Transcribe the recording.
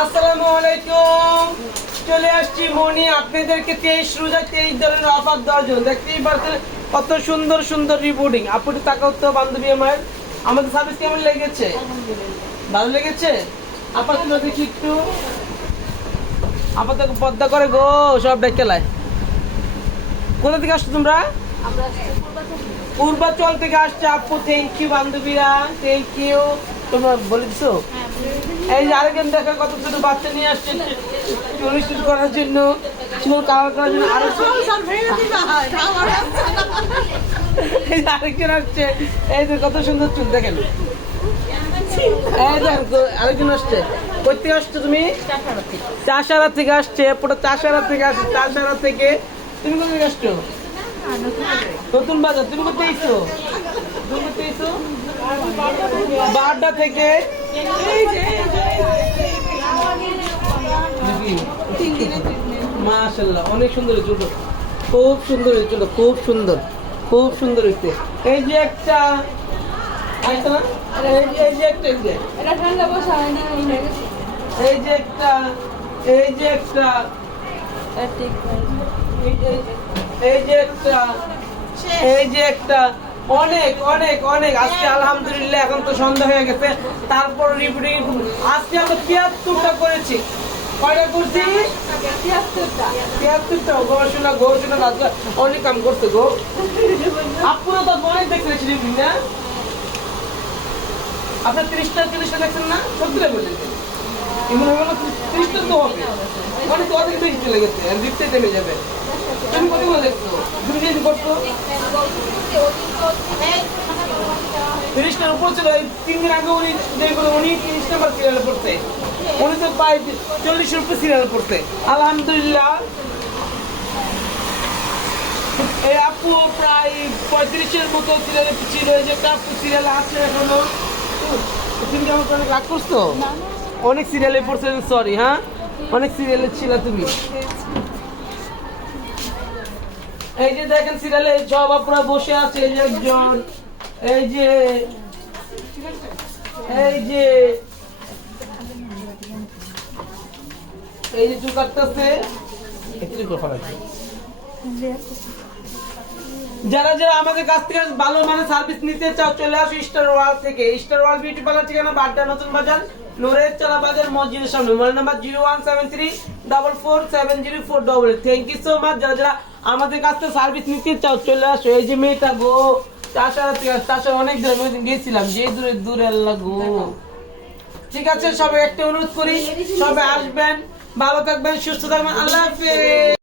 আসসালামু আলাইকুম। চলে আসছি মনি আপনাদেরকে তেইশ রোজা তেইশ ধরনের অফার দেখতেই পাচ্ছেন কত সুন্দর সুন্দর রিপোর্টিং আপনি তাকাও তো বান্ধবী আমার। আমাদের সার্ভিস কেমন লেগেছে? ভালো লেগেছে? আপাতত দেখি একটু। আপাতত পদ্মা করে গো সব ডেকেলায় কোথা থেকে আসছো তোমরা? পূর্বাচল থেকে আসছে। আপু থ্যাংক ইউ বান্ধবীরা থ্যাংক ইউ তোমরা বলে দিছো? এই যে আরেকজন দেখো কত ছোট বাচ্চা নিয়ে আসছে অনুষ্ঠান করার জন্য চুল কালার করার জন্য এই যে আরেকজন আসছে এই যে কত সুন্দর চুল দেখেন। এই দেখো আরেকজন আসছে। থেকে আসছো তুমি? চাষারা থেকে আসছে পুরো চাষারা থেকে আসছে চাষারা থেকে। তুমি কোথা থেকে আসছো? নতুন বাজার তুমি কোথায় এসছো তুমি কোথায় এসছো বারটা থেকে। মাশাল্লাহ অনেক সুন্দর হয়েছে চুলটা। খুব সুন্দর হয়েছে চুলটা, খুব সুন্দর খুব সুন্দর হয়েছে এই যে একটা এই যে- একটা এই যে। একটা এই যে একটা। এই যে একটা এই যে একটা। অনেক অনেক অনেক। আজকে আলহামদুলিল্লাহ এখন তো সন্ধ্যা হয়ে গেছে। তারপর রিপিটিং আজকে আমরা তিয়াত্তরটা করেছি। কয়টা করছি? তিয়াত্তরটা। গবেষণা গবেষণা রাজা অনেক কাম করছে গো। আপুরা তো অনেক না? আপনার তিরিশটা চল্লিশটা দেখছেন না? সত্যি বলছেন এমন হবে না তিরিশটা তো হবে। অনেক বেশি চলে গেছে। আর দিকতে থেমে যাবে। কত তিরিশটার উপর ছিল তিন দিন আগে উনি দেখবেন উনি তিরিশ নাম্বার সিরিয়ালে পড়ছে। উনি তো প্রায় চল্লিশের উপর সিরিয়াল পড়ছে। আলহামদুলিল্লাহ। এই আপু প্রায় পঁয়ত্রিশের মতো সিরিয়ালে ছিল যে একটা আপু সিরিয়াল আছে এখনও। তুমি কেমন অনেক রাগ করছ? অনেক সিরিয়ালে পড়ছে সরি হ্যাঁ? অনেক সিরিয়ালে ছিল তুমি। এই যে দেখেন সিরিয়ালে সব আপনারা বসে আছে, এই যে একজন, এই যে এই যে এই যে চুল কাটতেছে। যারা যারা আমাদের কাছ থেকে ভালো মানে সার্ভিস নিতে চাও, চলে আসো স্টার ওয়াল থেকে। স্টার ওয়াল বিউটি পার্লার ঠিকানা বাড্ডা নতুন বাজার, নোরের চালা বাজার, মসজিদের সামনে। Mobile number zero one seven three double four seven zero four double thank you so much যারা যারা আমাদের কাছ থেকে সার্ভিস নিতে চাও চলে আসো। এই যে মেয়েটা গো চাষা অনেক দূরে যে দূরে দূরে আল্লাহ গো। ঠিক আছে সবাই একটা অনুরোধ করি সবাই আসবেন ভালো থাকবেন সুস্থ থাকবেন। আল্লাহ হাফেজ।